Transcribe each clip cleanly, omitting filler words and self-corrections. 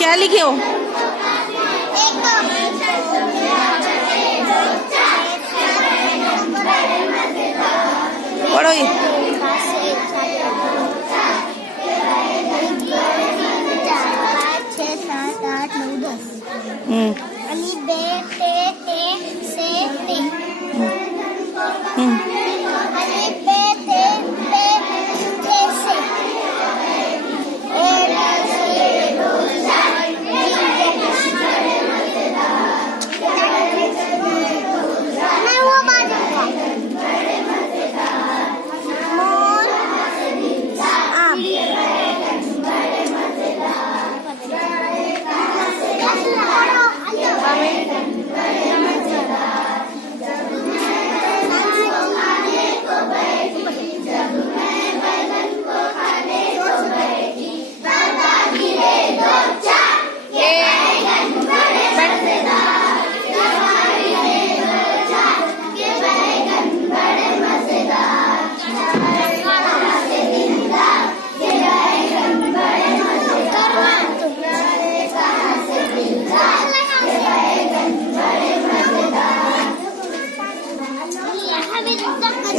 क्या लिखे हो? पढ़ो ये। अली बे ते से ते अली बे ते से मैं वो बाजूंगा मोर आम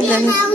Dan